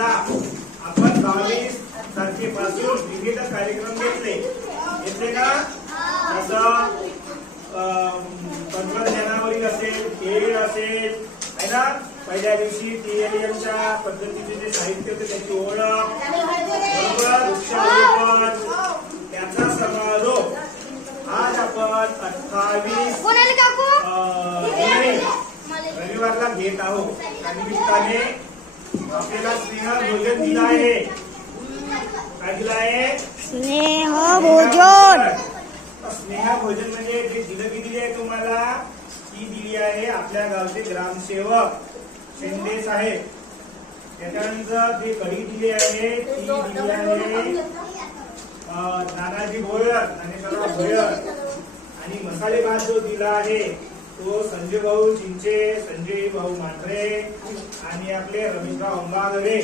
समजा आपण 22 तारखेपासून विविध कार्यक्रम घेतले का? जसं तंत्रज्ञानावरील असेल, खेळ असेल, है ना. पहिल्या दिवशी TLMच्या पद्धतीचे जे साहित्य होते त्याची ओळख, बरोबर, वृक्षारोपण, त्याचा समारोप आज आपण 28 रविवारला घेत आहोत. त्या निमित्ताने आपल्याला स्नेह भोजन दिलं आहे. काय दिलं आहे? स्नेह भोजन. स्नेह भोजन म्हणजे जे दिलगी दिली आहे तुम्हाला, ती दिली आहे आपल्या गावचे ग्रामसेवक शिंदे साहेब. त्याच्यानंतर जी कढी दिली आहे ती दिली आहे नानाजी भोयर, ज्ञानेश्वरराव भोयर. आणि मसाले भात जो दिला आहे तो संजय भाऊ चिंचे, संजय भाऊ मांढरे आणि आपले रमेशराव अंबागरे.